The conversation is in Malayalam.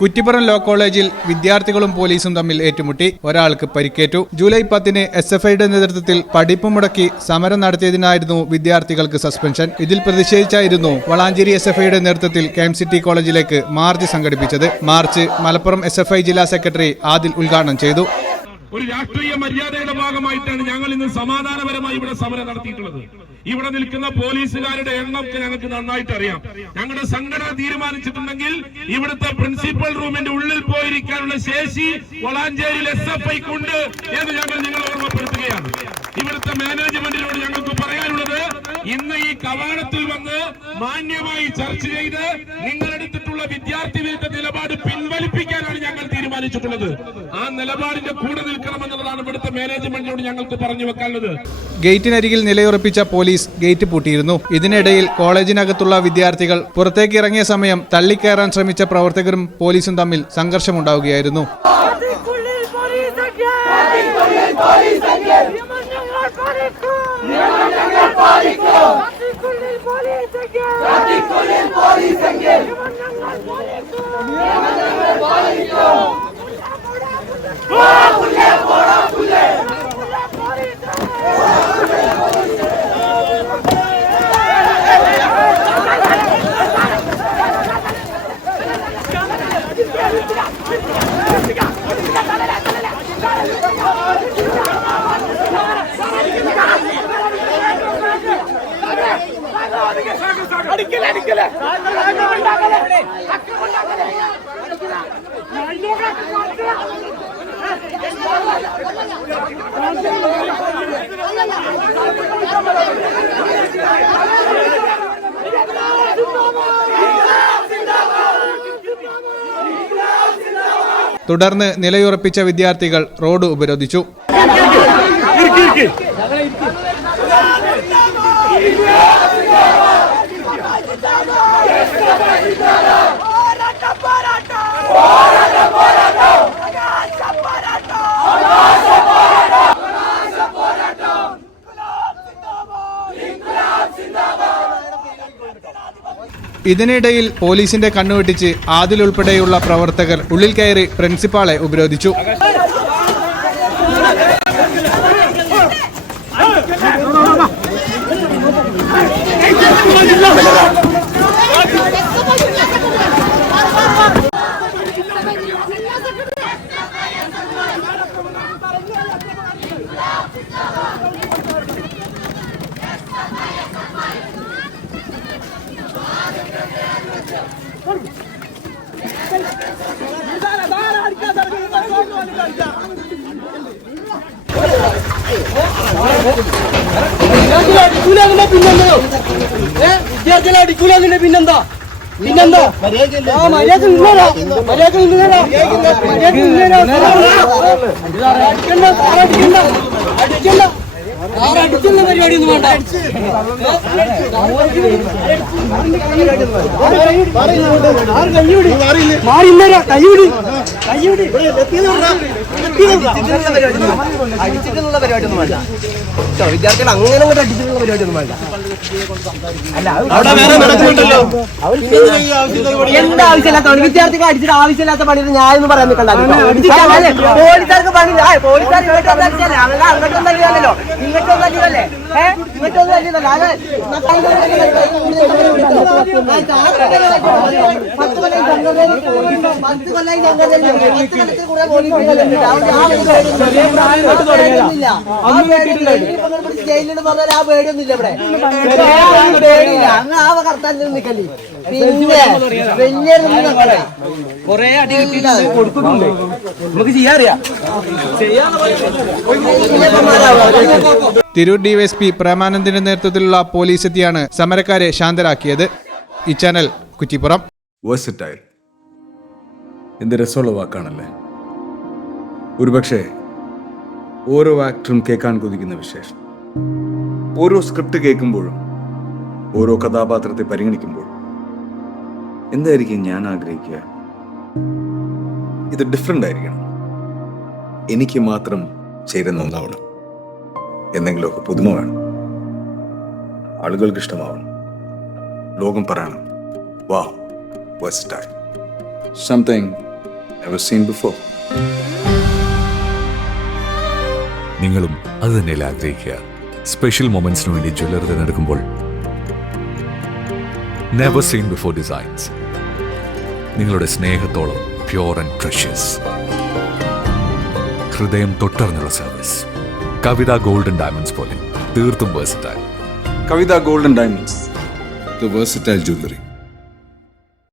കുറ്റിപ്പുറം ലോ കോളേജിൽ വിദ്യാർത്ഥികളും പോലീസും തമ്മിൽ ഏറ്റുമുട്ടി. ഒരാൾക്ക് പരിക്കേറ്റു. ജൂലൈ 10-ന് SFIയുടെ നേതൃത്വത്തിൽ പഠിപ്പ് മുടക്കി സമരം നടത്തിയതിനായിരുന്നു വിദ്യാർത്ഥികൾക്ക് സസ്പെൻഷൻ. ഇതിൽ പ്രതിഷേധിച്ചായിരുന്നു വളാഞ്ചേരി SFIയുടെ നേതൃത്വത്തിൽ KMCT കോളേജിലേക്ക് മാർച്ച് സംഘടിപ്പിച്ചത്. മാർച്ച് മലപ്പുറം SFI ജില്ലാ സെക്രട്ടറി ആദിൽ ഉദ്ഘാടനം ചെയ്തു. ഒരു രാഷ്ട്രീയ മര്യാദയുടെ ഭാഗമായിട്ടാണ് ഞങ്ങൾ ഇന്ന് സമാധാനപരമായി ഇവിടെ സമരം നടത്തിയിട്ടുള്ളത്. ഇവിടെ നിൽക്കുന്ന പോലീസുകാരുടെ എണ്ണം ഞങ്ങൾക്ക് നന്നായിട്ട് അറിയാം. ഞങ്ങളുടെ സംഘടന തീരുമാനിച്ചിട്ടുണ്ടെങ്കിൽ ഇവിടുത്തെ പ്രിൻസിപ്പൽ റൂമിന്റെ ഉള്ളിൽ പോയിരിക്കാനുള്ള ശേഷി വളാഞ്ചേരിയിൽ SFIക്കുണ്ട് എന്ന് ഞങ്ങൾ നിങ്ങളെ ഓർമ്മപ്പെടുത്തുകയാണ്. ഇവിടുത്തെ മാനേജ്മെന്റിനോട് ഞങ്ങൾക്ക് പറയാനുള്ളത്, ഇന്ന് ഈ കവാടത്തിൽ വന്ന് മാന്യമായി ചർച്ച ചെയ്ത് നിങ്ങളെടുത്തിട്ടുള്ള വിദ്യാർത്ഥി വിരുദ്ധ നിലപാട് പിൻവലിപ്പിക്കാനാണ് ഞങ്ങൾ തീരുമാനിച്ചിട്ടുള്ളത്. ആ നിലപാടിന്റെ കൂടെ നിൽക്കണമെന്നുള്ളതാണ് ഇവിടുത്തെ മാനേജ്മെന്റിനോട് ഞങ്ങൾക്ക് പറഞ്ഞു വെക്കാനുള്ളത്. ഗേറ്റിനരികിൽ നിലയുറപ്പിച്ച പോലീസ് ഗേറ്റ് പൂട്ടിയിരുന്നു. ഇതിനിടയിൽ കോളേജിനകത്തുള്ള വിദ്യാർത്ഥികൾ പുറത്തേക്ക് ഇറങ്ങിയ സമയം തള്ളിക്കയറാൻ ശ്രമിച്ച പ്രവർത്തകരും പോലീസും തമ്മിൽ സംഘർഷമുണ്ടാവുകയായിരുന്നു. തുടർന്ന് നിലയുറപ്പിച്ച വിദ്യാർത്ഥികൾ റോഡ് ഉപരോധിച്ചു. ഇതിനിടയിൽ പോലീസിന്റെ കണ്ണുവെട്ടിച്ച് ആദിൽ ഉൾപ്പെടെയുള്ള പ്രവർത്തകർ ഉള്ളിൽ കയറി പ്രിൻസിപ്പാളെ ഉപരോധിച്ചു. പിന്നെന്താ അടിക്കുന്ന പരിപാടിയൊന്നും വേണ്ട. അടിച്ചിട്ടുള്ള പരിപാടിയൊന്നും വേണ്ട. വിദ്യാർത്ഥികൾ അങ്ങനെ അങ്ങോട്ട് അടിച്ചിട്ടുള്ള പരിപാടിയൊന്നും വേണ്ട. എന്താ ആവശ്യമില്ലാത്ത വിദ്യാർത്ഥികൾ അടിച്ചിട്ട് ആവശ്യമില്ലാത്ത പണി ഞാനൊന്നും പറയാൻ നിൽക്കണ്ട. പോലീസുകാർക്ക് പണി പോലീസുകാർ ഇങ്ങോട്ടൊന്നും അല്ലല്ലോ, ഇങ്ങോട്ടൊന്നും അല്ലല്ലേ, ഇങ്ങോട്ടൊന്നും അല്ലല്ലോ. ജയിലിന് പറഞ്ഞാൽ ആ പേടിയൊന്നുമില്ല ഇവിടെ. പേടിയില്ല, അങ്ങ് ആ കർത്താൻ നിക്കല്ലേ. പിന്നെ വലിയ കൊറേ അടി കിട്ടിയിട്ട് കൊടുക്കുന്നുണ്ട്. നമുക്ക് ചെയ്യാറിയാം. തിരൂർ DYSP പ്രേമാനന്ദിന്റെ നേതൃത്വത്തിലുള്ള പോലീസ് എത്തിയാണ് സമരക്കാരെ ശാന്തരാക്കിയത്. ഈ ചാനൽ കുറ്റിപ്പുറം. വേഴ്സറ്റൈൽ എന്ത് രസമുള്ള വാക്കാണല്ലേ. ഒരുപക്ഷെ ഓരോ ആക്ടറും കേൾക്കാൻ കൊതിക്കുന്ന വിശേഷം. ഓരോ സ്ക്രിപ്റ്റ് കേൾക്കുമ്പോഴും ഓരോ കഥാപാത്രത്തെ പരിഗണിക്കുമ്പോഴും എന്തായിരിക്കും ഞാൻ ആഗ്രഹിക്കുക? ഇത് ഡിഫറെൻ്റ് ആയിരിക്കണം, എനിക്ക് മാത്രം ചേരുന്ന ഒന്നാവണം, എന്തെങ്കിലുമൊക്കെ പുതുമ വേണം, ആളുകൾക്ക് ഇഷ്ടമാവണം, ലോകം പറയണം, വാ, versatile. Something Never seen before. നിങ്ങളും അത് തന്നെയല്ലേ ആഗ്രഹിക്കുക? സ്പെഷ്യൽ മൊമെന്റ്സിന് വേണ്ടി ജ്വല്ലറി തിരഞ്ഞെടുക്കുമ്പോൾ നെവർ സീൻ ബിഫോർ ഡിസൈൻസ്. നിങ്ങളുടെ സ്നേഹത്തോളം പ്യോർ ആൻഡ് പ്രഷ്യസ്, ഹൃദയം തൊട്ടറിഞ്ഞുള്ള സർവീസ്. കവിത ഗോൾഡൻ ഡയമണ്ട്സ് പോലെ തീർത്തും versatile. Kavita Gold and Diamonds, the versatile jewelry.